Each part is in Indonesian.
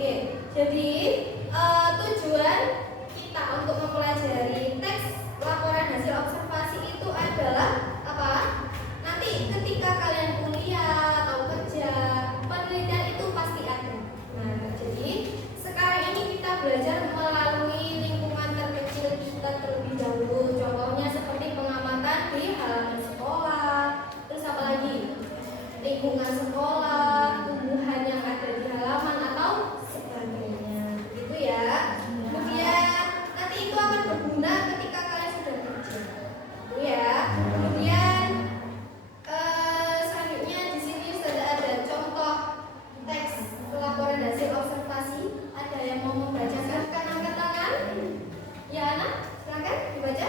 Oke, jadi tujuan kita untuk mempelajari teks laporan hasil observasi itu adalah apa? Nanti ketika kalian kuliah atau kerja, penelitian itu pasti ada. Nah, jadi sekarang ini kita belajar melalui lingkungan terkecil kita terlebih dahulu. Contohnya seperti pengamatan di halaman sekolah, terus apa lagi? Lingkungan sekolah, tumbuhan yang ada di halaman atau sebagainya, gitu ya. Kemudian nanti itu akan berguna ketika kalian sudah kerja, gitu ya. Kemudian selanjutnya di sini sudah ada contoh teks laporan hasil observasi. Ada yang mau membacakan? Kan angkat tangan. Ya anak, silakan dibaca.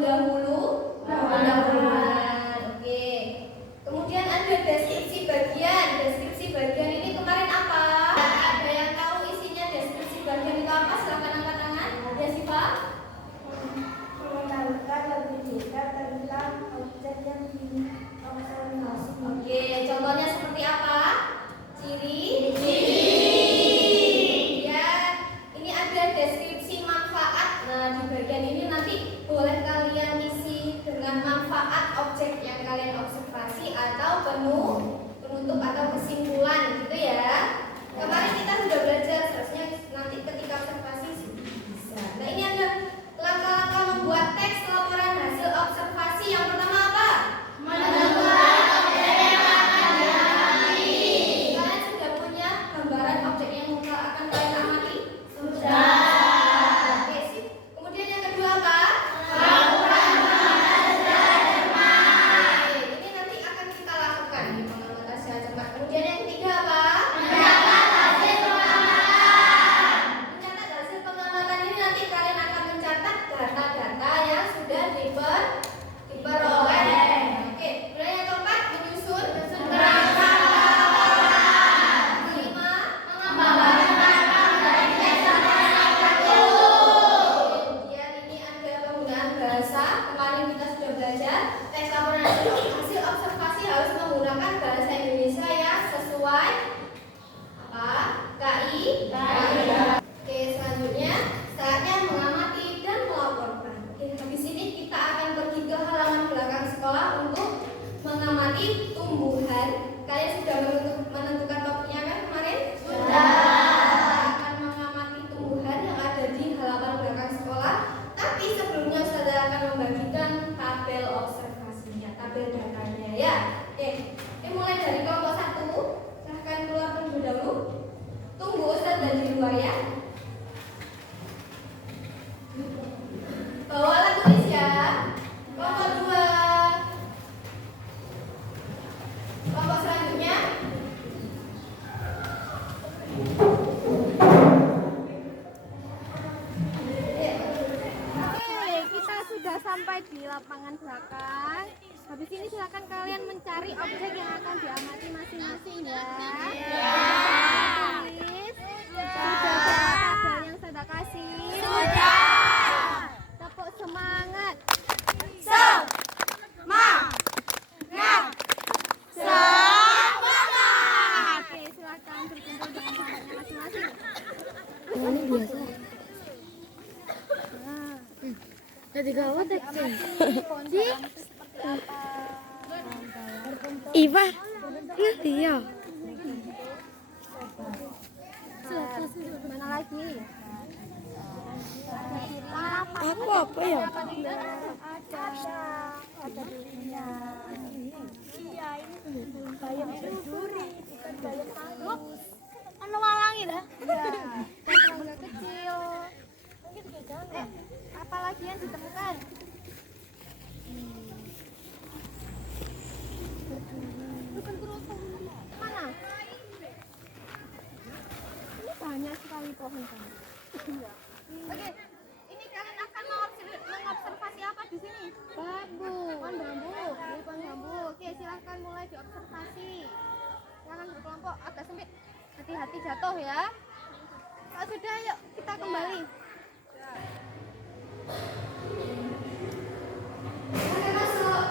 pendahuluan. Oke. Kemudian ada deskripsi bagian. Deskripsi bagian ini kemarin apa? Ada yang tahu isinya deskripsi bagian itu apa? Silakan angkat tangan. Ya, Siva. Mengenalkan lebih dekat tentang objek yang diobservasi. Oke, contohnya seperti apa? Ciri. Ya, ini ada deskripsi manfaat. Nah, di bagian ini nanti boleh kalian isi dengan manfaat objek yang kalian observasi atau penutup atau kesimpulan, gitu ya. Kemarin kita sudah belajar, seharusnya nanti ketika observasi bisa. Nah, ini ada langkah-langkah membuat teks laporan hasil observasi. Yang pertama apa? Menentukan objek yang akan diamati. Kalian sudah punya gambaran objek yang akan kalian amati? Sudah. Oke, sip. Kemudian yang kedua apa? Melakukan pengamatan secara cermat. Ini nanti akan kita lakukan di pengamatan secara cermat. Kemudian yang ketiga apa? Mencatat hasil pengamatan. Mencatat hasil pengamatan ini nanti kalian akan mencatat data-data yang sudah diperoleh. Oke, kemudian yang keempat menyusun kerangka laporan. Kelima, mengembangkan dari teks laporan yang bagus. Kemudian ini ada penggunaan bahasa. Kemarin kita sudah belajar teks laporan hasil observasi harus menggunakan bahasa Indonesia yang sesuai apa? KI. Oke, selanjutnya saatnya mengamati dan melaporkan. Oke, habis ini kita akan pergi ke halaman belakang sekolah untuk mengamati tumbuhan. Kalian sudah menentukan topiknya kan kemarin? Sudah. Kita akan mengamati tumbuhan yang ada di halaman belakang sekolah. Tapi sebelumnya saya akan membagikan tabel observasinya, tabel datanya ya. Oke, ini mulai dari kelompok 1. Silahkan keluar terlebih dahulu. Tunggu Ustaz dan di luar ya. Bawa alat tulis ya. Kelompok 2. Kelompok selanjutnya. Oke, kita sudah sampai di lapangan belakang. Habis ini silakan kalian mencari objek yang akan diamati masing-masing ya. Tulis. Sudah tabel yang saya kasih. Sudah. Tepuk semangat. Oke, silakan berkumpul dengan tempatnya masing-masing. Ini biasa. Jadi gawat ya. Iva, ngerti ya? Mana lagi? Aku apa ya? Ada durinya. Iya, ini bayam duri, bukan bayam halus. Mana walangi dah? Iya, dan serangga kecil. Mungkin juga jangan. Apa lagi yang ditemukan? Bukan kerupuk. Mana? Ini banyak sekali pohon kan. Oke, ini kalian akan mengobservasi apa di sini? Bambu. Pohon bambu. Ini pohon bambu. Oke, silahkan mulai diobservasi. Silahkan berkelompok, agak sempit. Hati-hati jatuh ya. Kalau sudah, yuk kita kembali. Oke, masuk.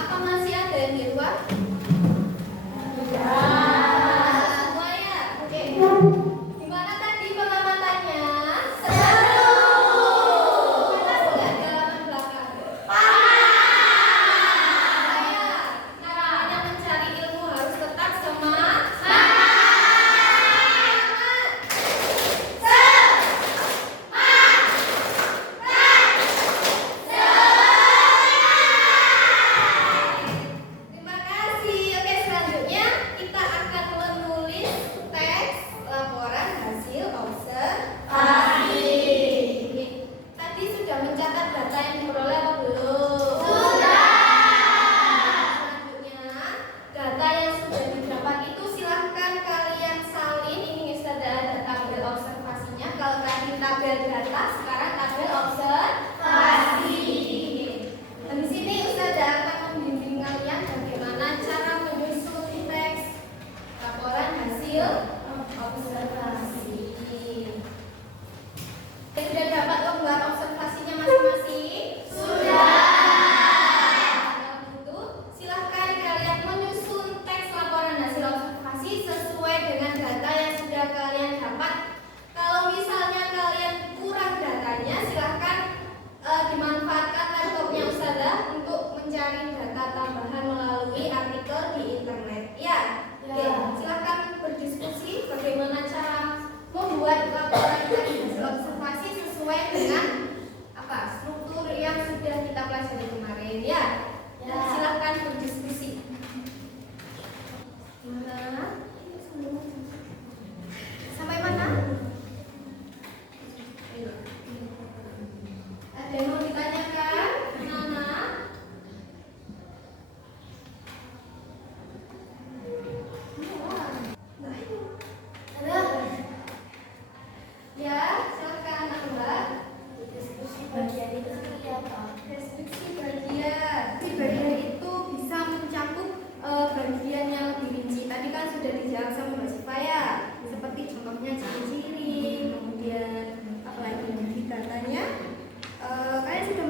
Apa masih ada yang di luar? Semuanya? Oke. Gimana tadi pengamatannya? ya? Ya, silakan berdiskusi. Gimana? Sampai mana? Ada yang mau ditanyakan, anak-anak? Ada? Ya, silakan Mbak. Diskusi bagian itu seperti apa? Diskusi bagian. Diskusi bagian itu bisa mencakup bagian yang lebih rinci. Tadi kan sudah dijawab sama Mbak Siva ya. Seperti contohnya ciri-ciri, kemudian apalagi yang katanya. Kalian sudah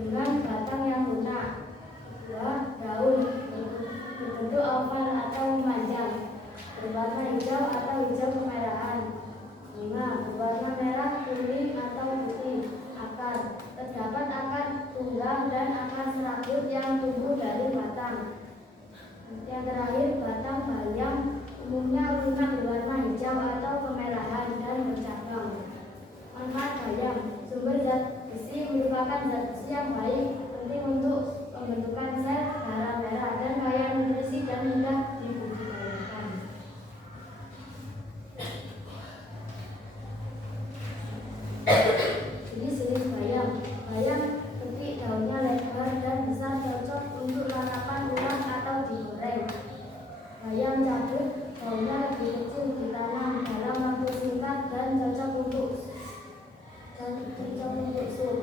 dengan batang yang lunak. 2. Daun berbentuk oval atau memanjang, berwarna hijau atau hijau kemerahan. 5. Berwarna merah, kuning atau putih. Akar, terdapat akar tunggang dan akar serabut yang tumbuh dari batang. Yang terakhir, batang bayam umumnya lunak berwarna hijau atau kemerahan dan bercabang. Manfaat bayam, sumber zat besi, merupakan zat besi yang baik, penting untuk pembentukan sel darah merah dan kaya nutrisi dan mudah dibudidayakan. Ini jenis bayam. Bayam petik daunnya lebar dan besar, cocok untuk lalapan ulang atau digoreng. Bayam cabut, daunnya lebih kecil, ditanam dalam waktu singkat dan cocok untuk sup.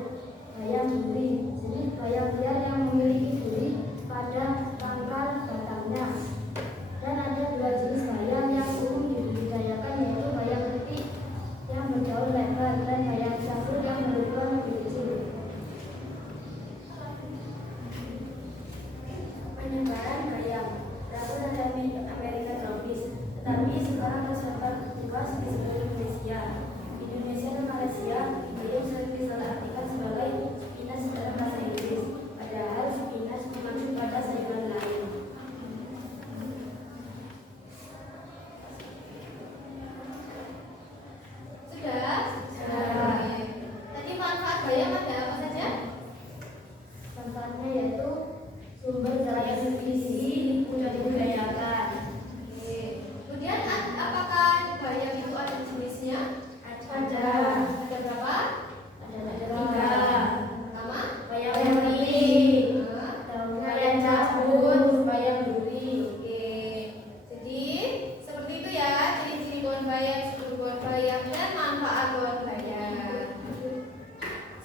Bayam duri, jenis bayam liar yang memiliki duri pada pangkal batangnya. Dan ada 2 jenis bayam yang umum dibudidayakan, yaitu bayam petik yang berdaun lebar dan bayam cabut yang berukuran lebih kecil. Penyebaran bayam berasal dari Amerika tropis, tetapi sekarang tersebar luas di seluruh Indonesia. Di Indonesia dan Malaysia, bayam sering disalahartikan sebagai spinach dalam bahasa Inggris, padahal spinach mengacu pada sayuran lain. Sudah? Tadi manfaat bayam ada apa saja? Manfaatnya yaitu sumber zat gizi mudah dibudidayakan. Oke. Kemudian apakah bayam itu ada jenisnya? Ada berapa? ada 3. Pertama, Bayam putih, daunnya bayam cabut, bayam duri. Oke, jadi seperti itu ya ciri-ciri pohon bayam, struktur pohon bayam, dan manfaat pohon bayam.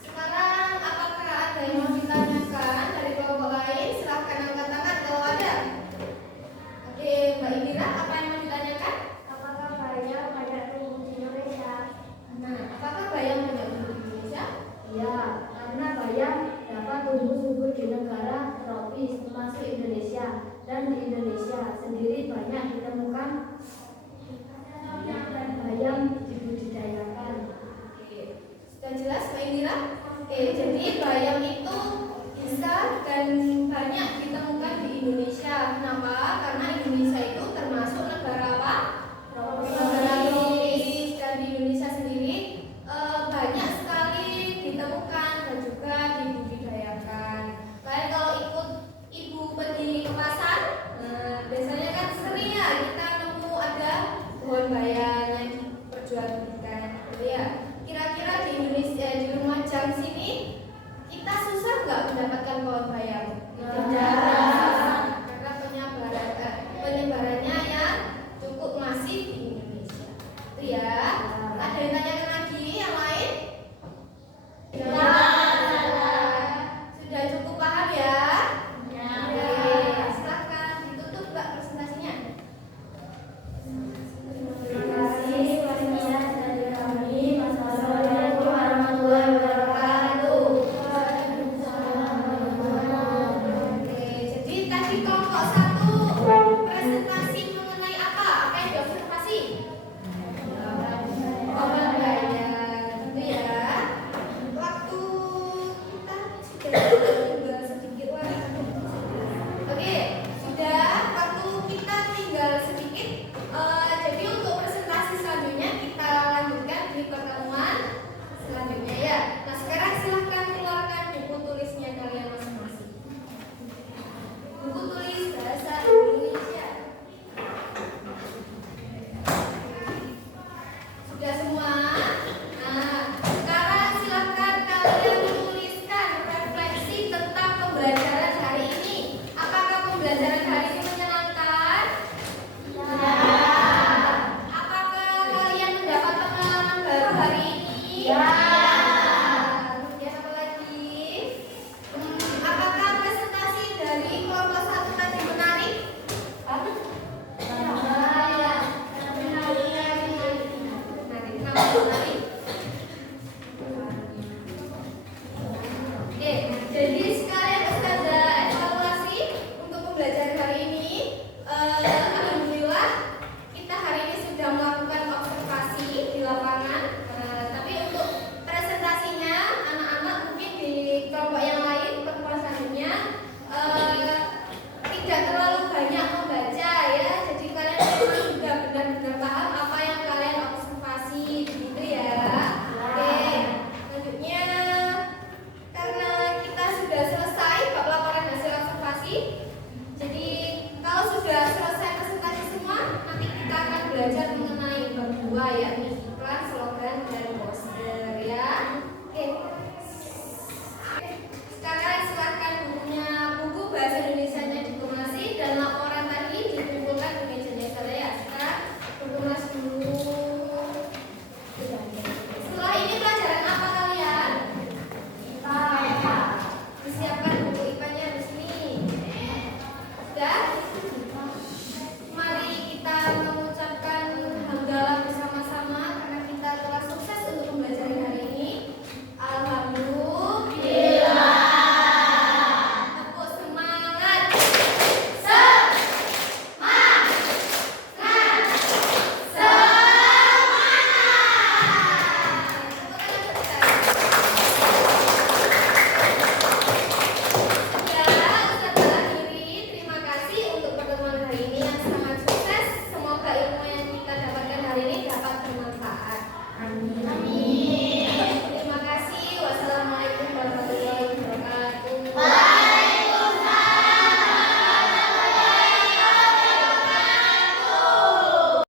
Sekarang apakah ada yang mau ditanyakan dari kelompok lain? Silahkan angkat tangan kalau ada. Oke, Mbak Indira, apa yang mau ditanyakan? Apakah bayam banyak tumbuh di Indonesia? Nah, apakah bayam banyak tumbuh di Indonesia? Ya, karena bayam dapat tumbuh subur di negara tropis termasuk Indonesia, dan di Indonesia sendiri banyak ditemukan bayam dibudidayakan. Oke, sudah jelas Mbak Indira? Oke, jadi bayam itu bisa dan banyak ditemukan di Indonesia. Kenapa? Karena